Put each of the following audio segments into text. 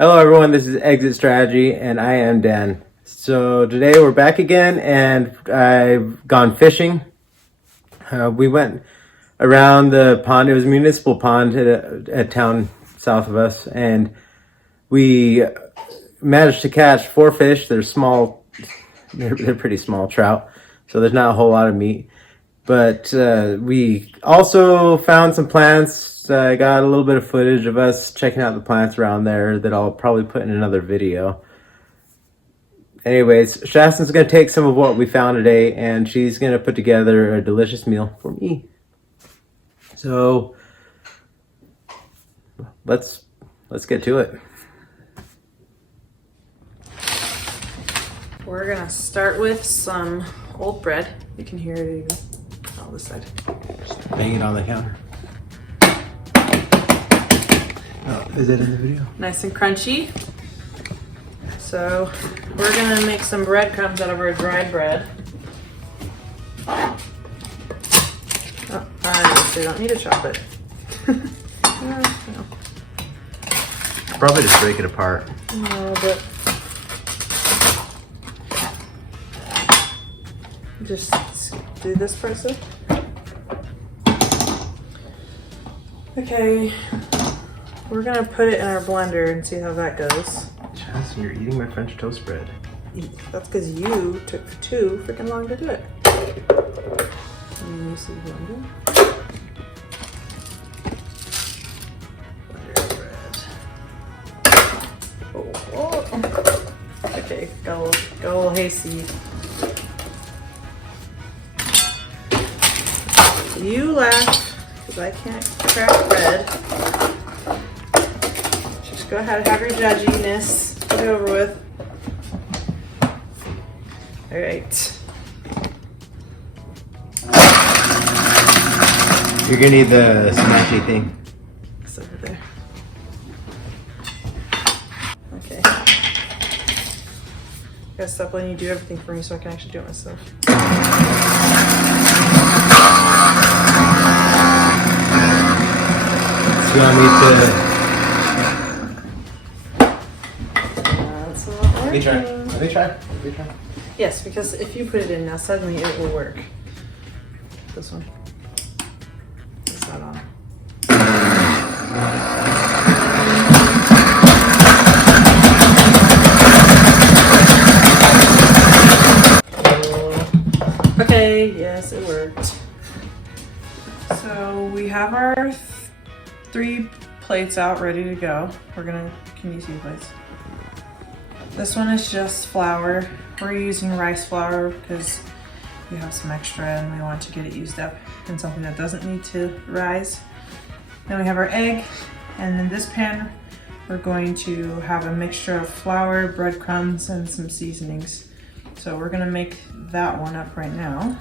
Hello everyone, this is Exit Strategy and I am Dan. So today we're back again and I've gone fishing. We went around the pond. It was a municipal pond at a town south of us, and we managed to catch 4 fish. They're small, they're pretty small trout, so there's not a whole lot of meat. But we also found some plants. I got a little bit of footage of us checking out the plants around there that I'll probably put in another video. Anyways, Shastin's going to take some of what we found today and she's going to put together a delicious meal for me. So let's get to it. We're going to start with some old bread. You can hear it even on this side. Just bang it on the counter. Oh, is that in the video? Nice and crunchy. So we're gonna make some breadcrumbs out of our dried bread. Oh, I don't need to chop it. No. Probably just break it apart. A little bit. Just do this person. Okay. We're gonna put it in our blender and see how that goes. Chas, you're eating my French toast bread. That's because you took too freaking long to do it. Let me see blender. Oh. Okay, got a little hasty. You laugh because I can't crack bread. Go ahead, have your judginess. Get it over with. All right. You're gonna need the smashy thing. It's over there. Okay. Gotta stop letting you do everything for me so I can actually do it myself. So you want me to... Let me try. Yes, because if you put it in now, suddenly it will work. This one. It's not on. Okay, yes, it worked. So we have our 3 plates out ready to go. Can you see the plates? This one is just flour. We're using rice flour because we have some extra and we want to get it used up in something that doesn't need to rise. Then we have our egg, and in this pan we're going to have a mixture of flour, breadcrumbs, and some seasonings. So we're gonna make that one up right now.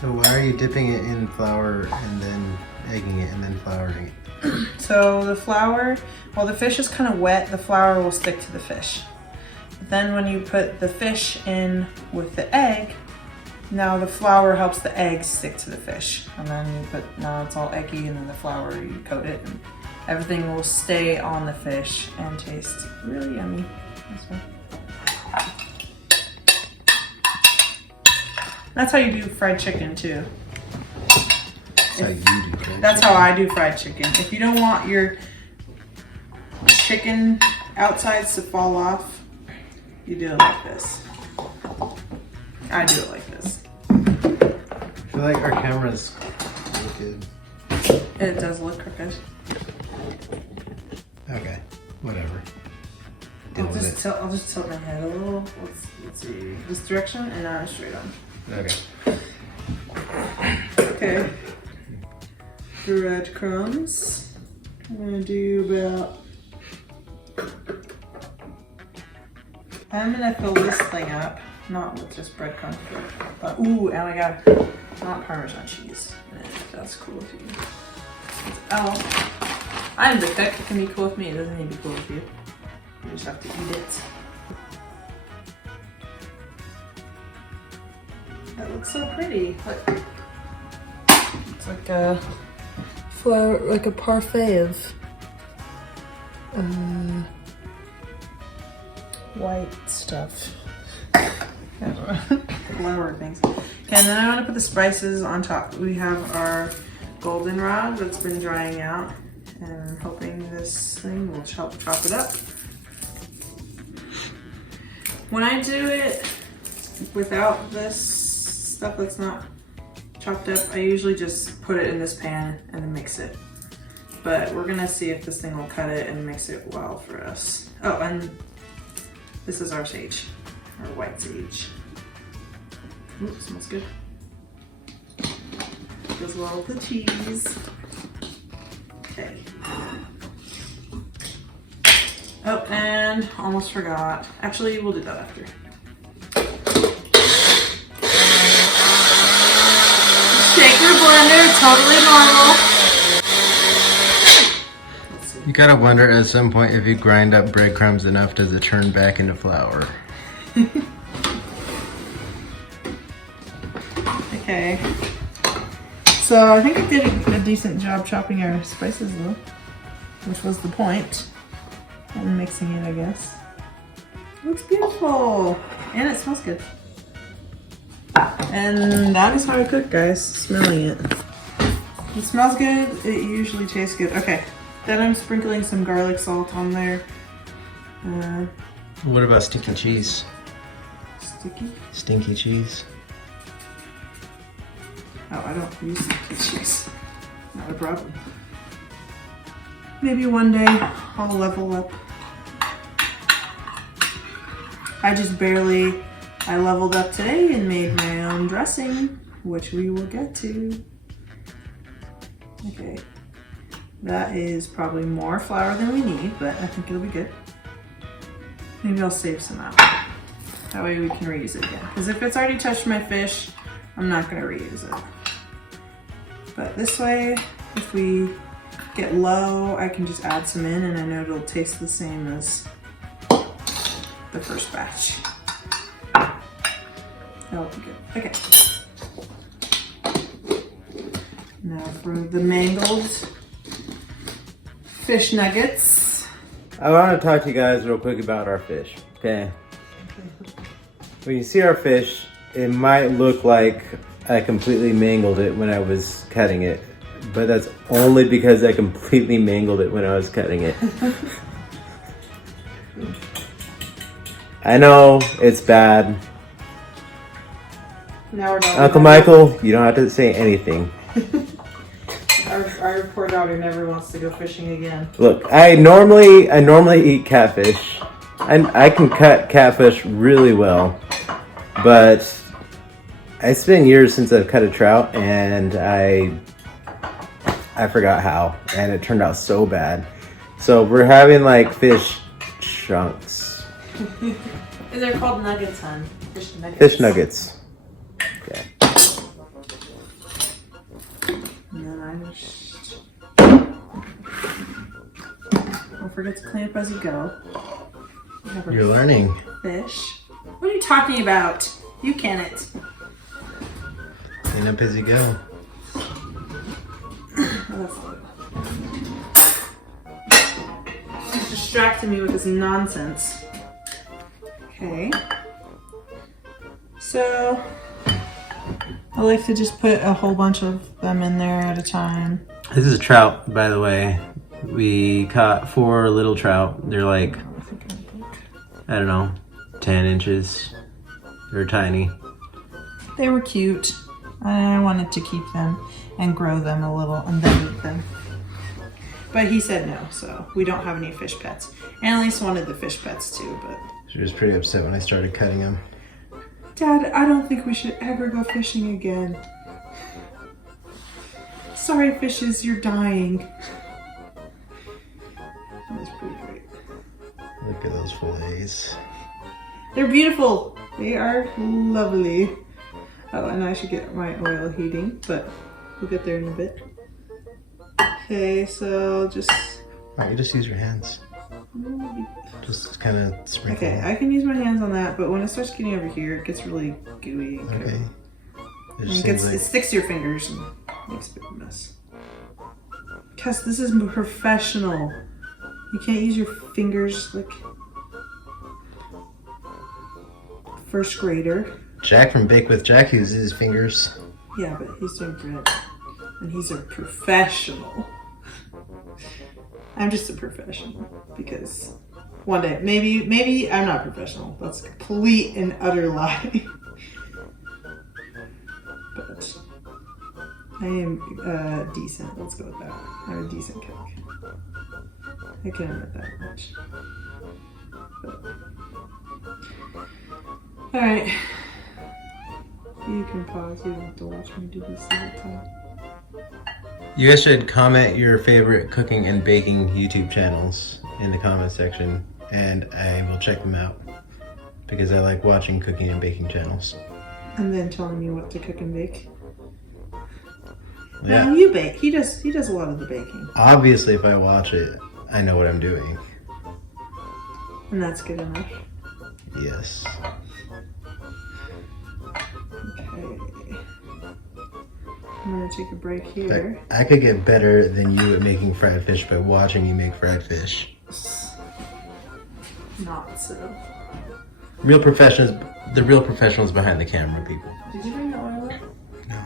So why are you dipping it in flour and then egging it and then flouring it? So the flour, while the fish is kind of wet, the flour will stick to the fish. Then when you put the fish in with the egg, now the flour helps the egg stick to the fish. And then now it's all eggy, and then the flour, you coat it, and everything will stay on the fish and taste really yummy. That's how you do fried chicken too. That's how you do fried chicken. That's how I do fried chicken. If you don't want your chicken outsides to fall off, you do it like this. I do it like this. I feel like our camera's crooked. It does look crooked. Okay, whatever. I'll just tilt my head a little. Let's see. This direction, and now it's straight on. Okay. Okay. Breadcrumbs. I'm gonna do about... I'm gonna fill this thing up, not with just breadcrumbs, but ooh, and I got not Parmesan cheese. That's cool with you. Oh, I'm the cook. It can be cool with me. It doesn't need to be cool with you. You just have to eat it. That looks so pretty. Look. It's like a flower, like a parfait of white stuff. Lower things. Okay, and then I want to put the spices on top. We have our goldenrod that's been drying out, and I'm hoping this thing will help chop it up. When I do it without this stuff that's not chopped up, I usually just put it in this pan and then mix it. But we're gonna see if this thing will cut it and mix it well for us. Oh, and this is our sage, our white sage. Ooh, smells good. Goes well with the cheese. Okay. Oh, and almost forgot. Actually, we'll do that after. Shaker blender, totally normal. You gotta wonder at some point if you grind up breadcrumbs enough, does it turn back into flour? Okay. So I think I did a decent job chopping our spices though, which was the point. And mixing it, I guess. Looks beautiful. And it smells good. And that is how I cook, guys. Smelling it. It smells good. It usually tastes good. Okay. Then I'm sprinkling some garlic salt on there. What about stinky cheese? Sticky? Stinky cheese. Oh, I don't use stinky cheese. Not a problem. Maybe one day I'll level up. I leveled up today and made my own dressing, which we will get to. Okay. That is probably more flour than we need, but I think it'll be good. Maybe I'll save some out. That way we can reuse it again. Because if it's already touched my fish, I'm not gonna reuse it. But this way, if we get low, I can just add some in and I know it'll taste the same as the first batch. That'll be good. Okay. Now for the mangled fish nuggets. I want to talk to you guys real quick about our fish, okay? When you see our fish, it might look like I completely mangled it when I was cutting it, but that's only because I completely mangled it when I was cutting it. I know it's bad. Now we're not Uncle Michael, you don't have to say anything. Our poor daughter never wants to go fishing again. Look, I normally eat catfish. I can cut catfish really well, but it's been years since I've cut a trout, and I forgot how, and it turned out so bad. So we're having like fish chunks. They're called nuggets, hon. Fish nuggets. Fish nuggets. Okay. And then I just... Don't forget to clean up as you go. You're learning. Fish. What are you talking about? You can it. Clean up as you go. He's distracting me with this nonsense. Okay. So I like to just put a whole bunch of them in there at a time. This is a trout, by the way. We caught 4 little trout. They're like, I don't know, 10 inches. They're tiny. They were cute. I wanted to keep them and grow them a little and then eat them. But he said no, so we don't have any fish pets. Annalise wanted the fish pets too, but... She was pretty upset when I started cutting them. Dad, I don't think we should ever go fishing again. Sorry, fishes, you're dying. That was pretty great. Look at those fillets. They're beautiful. They are lovely. Oh, and I should get my oil heating, but we'll get there in a bit. Okay, so just... Alright, you just use your hands. Just kind of sprinkle. Okay, I can use my hands on that, but when it starts getting over here, it gets really gooey. Okay. It sticks to your fingers and makes a big mess. Cass, this is professional. You can't use your fingers like... first grader. Jack from Bake with Jack uses his fingers. Yeah, but he's doing bread. And he's a professional. I'm just a professional because one day, maybe I'm not professional. That's a complete and utter lie. But I am decent. Let's go with that. I'm a decent cook. I can admit that much. But, all right. You can pause. You don't have to watch me do this the whole time. You guys should comment your favorite cooking and baking YouTube channels in the comment section, and I will check them out because I like watching cooking and baking channels. And then telling me what to cook and bake. Yeah. No, you bake. He does a lot of the baking. Obviously, if I watch it, I know what I'm doing. And that's good enough. Yes. Okay. I'm gonna take a break here. I could get better than you at making fried fish by watching you make fried fish. Not so. The real professionals behind the camera, people. Did you bring the oil up? No.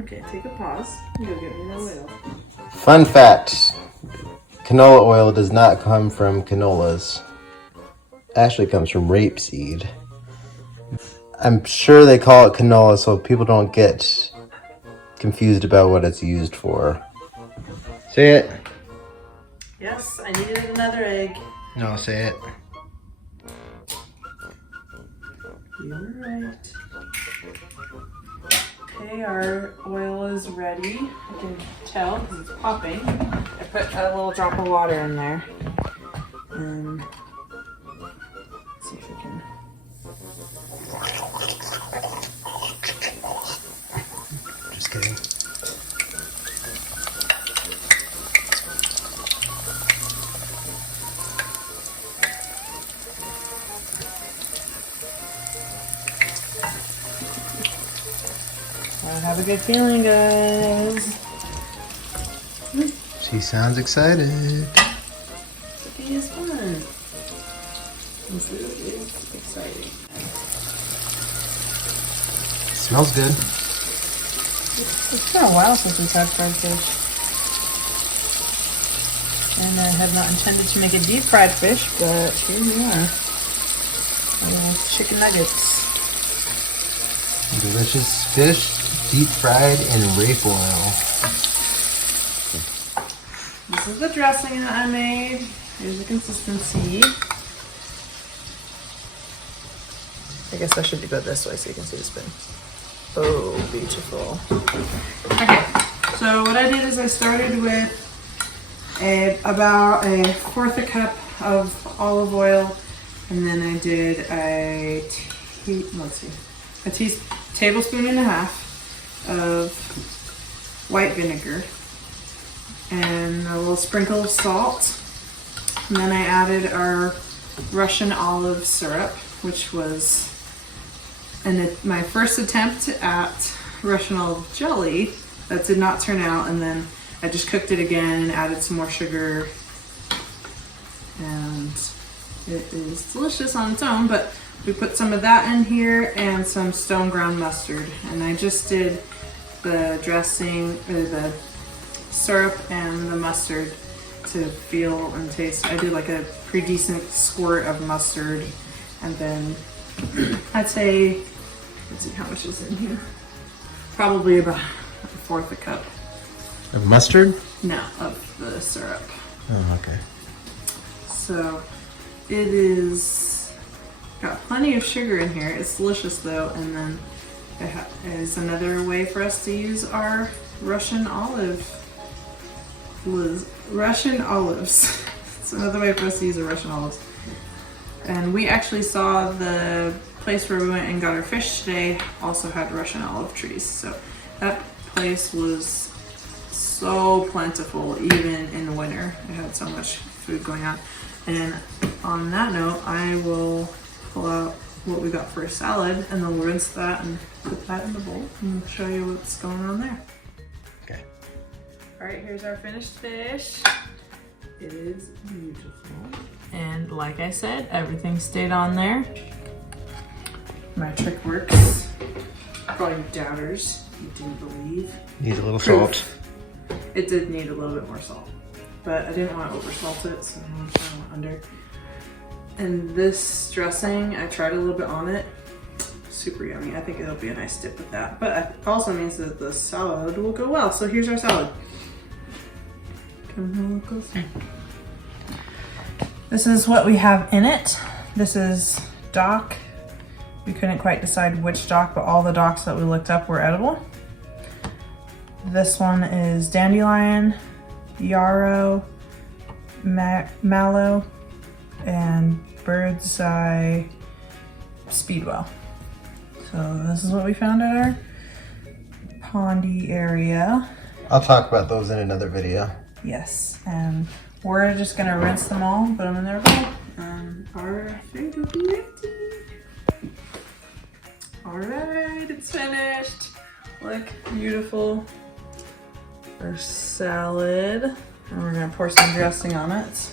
Okay, take a pause. You go get me the oil. Fun fact. Canola oil does not come from canolas. Actually comes from rapeseed. I'm sure they call it canola so people don't get confused about what it's used for. Say it. Yes, I needed another egg. No, say it. You were right. Okay, our oil is ready. I can tell because it's popping. I put a little drop of water in there. And let's see if we can. Just kidding. I have a good feeling, guys. She sounds excited. Cooking is fun. This really is exciting. Smells good. It's been a while since we've had fried fish. And I had not intended to make a deep fried fish, but here we are. Chicken nuggets. Delicious fish, deep fried in rape oil. This is the dressing that I made. Here's the consistency. I guess I should go this way so you can see the spoon. Oh, beautiful. Okay, so what I did is I started with about a fourth a cup of olive oil, and then I did a tablespoon and a half of white vinegar and a little sprinkle of salt. And then I added our Russian olive syrup, which was my first attempt at Russian olive jelly. That did not turn out, and then I just cooked it again and added some more sugar, and it is delicious on its own. But we put some of that in here and some stone ground mustard, and I just did the dressing, or the syrup and the mustard to feel and taste. I did like a pretty decent squirt of mustard, and then I'd say, let's see how much is in here. Probably about a fourth a cup. Of mustard? No, of the syrup. Oh, okay. So it is got plenty of sugar in here. It's delicious though, and then it is another way for us to use our Russian olives. It's another way for us to use the Russian olives. And we actually saw the place where we went and got our fish today also had Russian olive trees. So that place was so plentiful, even in the winter. It had so much food going on. And on that note, I will pull out what we got for a salad, and then we'll rinse that and put that in the bowl and show you what's going on there. Okay. All right, here's our finished fish. It is beautiful. And like I said, everything stayed on there. my trick works. For all you doubters, you didn't believe. Needs a little Proof. salt. It did need a little bit more salt, but I didn't want to over salt it, so I went under. And this dressing, I tried a little bit on it. Super yummy. I think it'll be a nice dip with that. But it also means that the salad will go well. So here's our salad. Come a little closer. This is what we have in it. This is dock. We couldn't quite decide which dock, but all the docks that we looked up were edible. This one is dandelion, yarrow, mallow, and bird's eye speedwell. So this is what we found at our pondy area. I'll talk about those in another video. Yes, and we're just gonna rinse them all, put them in their bowl, and our food will be ready. All right, it's finished. Look, beautiful. Our salad, and we're gonna pour some dressing on it.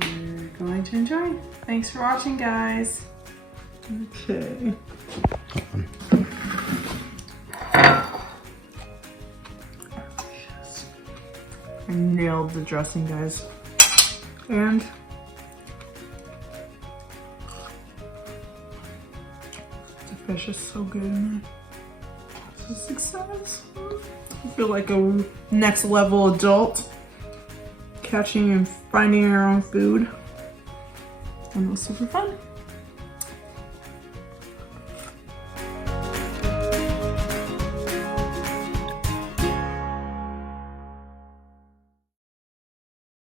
We're going to enjoy. Thanks for watching, guys. Okay. I nailed the dressing, guys. And the fish is so good in there. So success. I feel like a next level adult catching and finding our own food. And it was super fun.